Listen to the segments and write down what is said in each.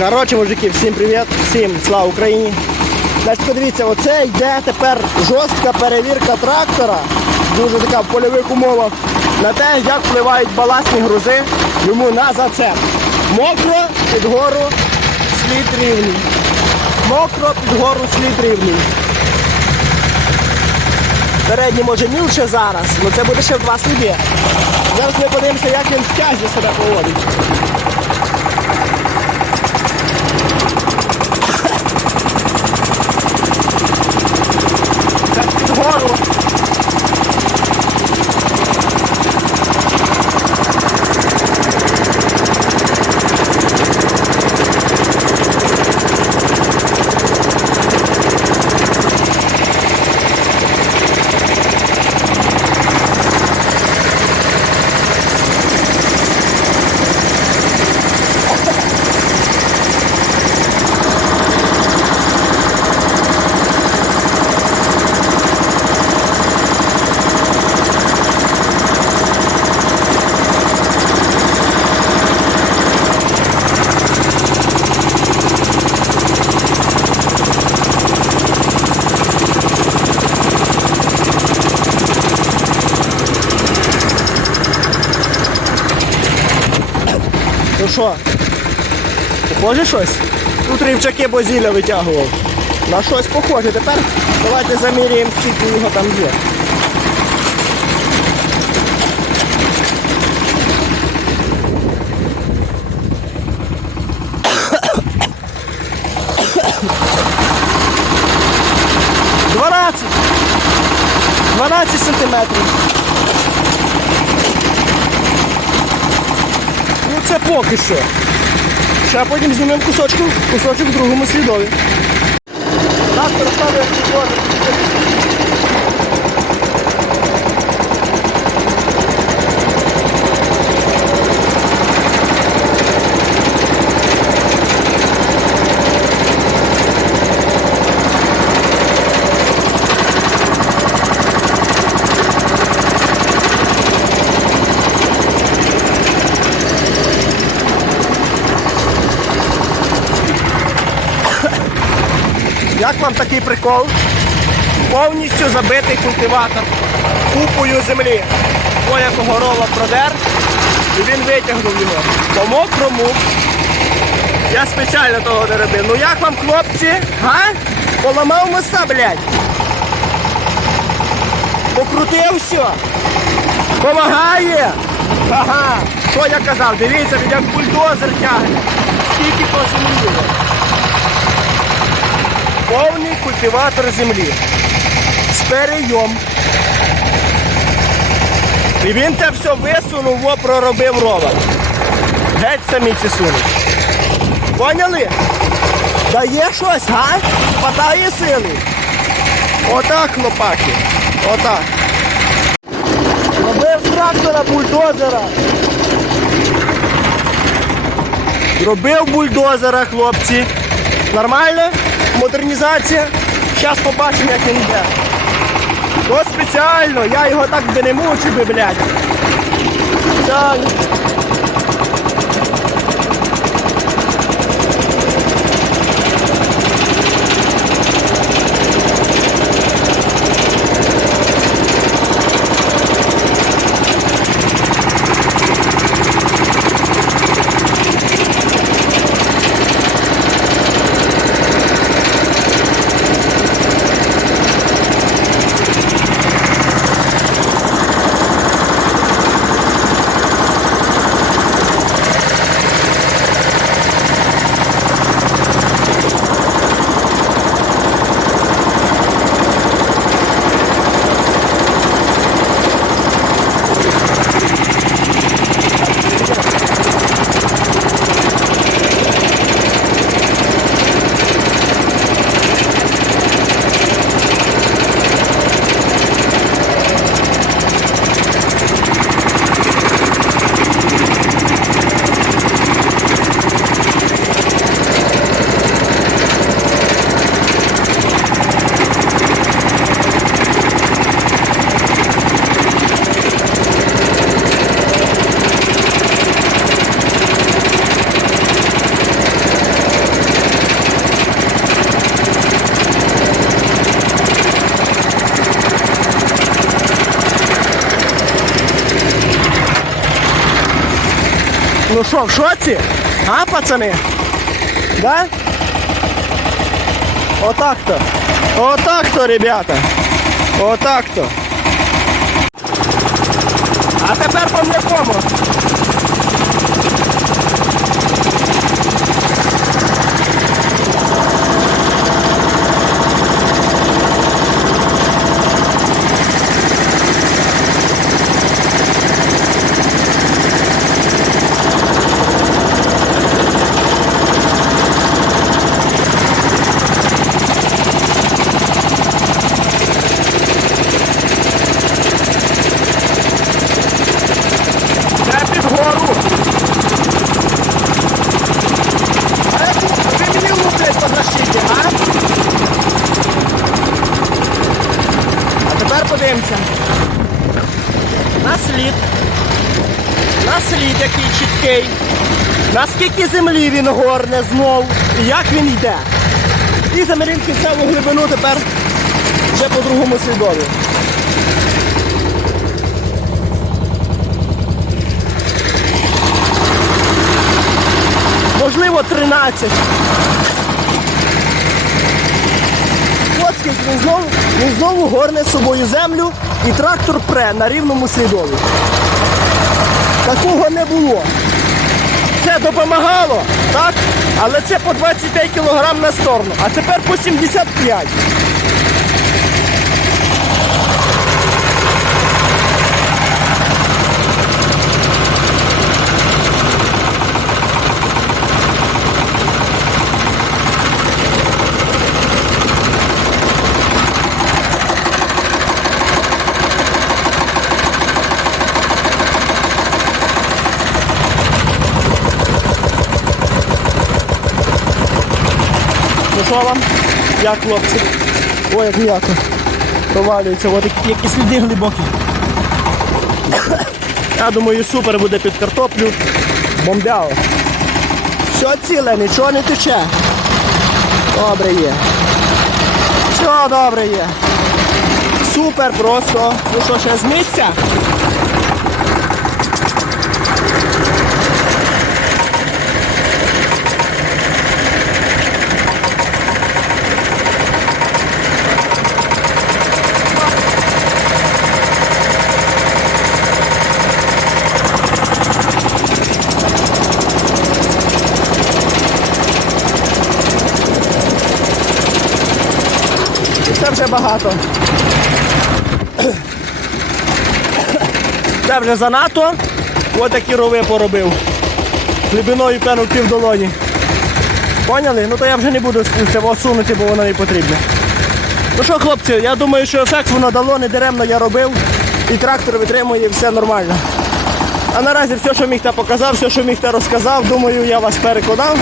Коротше, мужики, всім привіт, всім слава Україні. Значить, подивіться, оце йде тепер жорстка перевірка трактора, дуже така в польових умовах, на те, як впливають баластні грузи йому на зацеп. Мокро під гору слід рівний. Мокро під гору слід рівний. Передній може мілше зараз, але це буде ще в два сліди. Зараз ми подивимося, як він в тязі себе поводить. Так під гору. Ну що, похоже щось? Тут рівчаки бозілля витягував. На щось похоже. Тепер давайте заміряємо, скільки його там є. Дванадцять. 12 сантиметрів. Ну це поки що. Ще потім знімемо кусочку, кусочок в другому слідові. Так, розставлю як вам такий прикол? Повністю забитий культиватор купою землі. Якого рола продер, і він витягнув його. По мокрому. Я спеціально того не робив. Ну як вам, хлопці? Га? Поламав моста, блядь. Покрутив все. Помагає. Ага. Що я казав? Дивіться, він як бульдозер тягне. Скільки землі. Повний культиватор землі. З перейом. І він це все висунув, во проробив ровер. Геть самі ці сунуть. Поняли? Дає щось, га? Хватає сили. Отак, хлопаки. Отак. Робив з трактора бульдозера. Робив бульдозера, хлопці. Нормально? Модернізація. Зараз побачимо, як він йде. То спеціально, я його так би не мучив би, блядь. Спеціально. Що, в шоці? А, пацани? Да? Отак-то. Отак-то, ребята. Отак-то. А тепер по м'якому. Це під гору. А яку ви мені луплять по защиті, а? А тепер подивимося. На слід. На слід який чіткий. Наскільки землі він горне знов. І як він йде. І замірім кінцеву глибину тепер вже по другому слідові. Можливо, 13. От скільки він знову, він знову горне з собою землю і трактор пре на рівному слідові. Такого не було. Це допомагало, так? Але це по 25 кг на сторону, а тепер по 75. Ну що вам? Як хлопці? Ой, як м'яко. Провалюється, от які, які сліди глибокі. Я думаю, супер буде під картоплю. Бомбяло. Все ціле, нічого не тече. Добре є. Все добре є. Супер просто. Ну що, ще з місця? Це вже багато. Це вже занадто. Ось такі рови поробив. Глибиною пену в півдолоні. Поняли? Ну то я вже не буду цього сунути, бо воно не потрібне. Ну що, хлопці, я думаю, що ефект воно дало, не даремно я робив. І трактор витримує, і все нормально. А наразі все, що міг та показав, все, що міг та розказав, думаю, я вас переконав.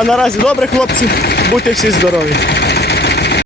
А наразі добре, хлопці, будьте всі здорові.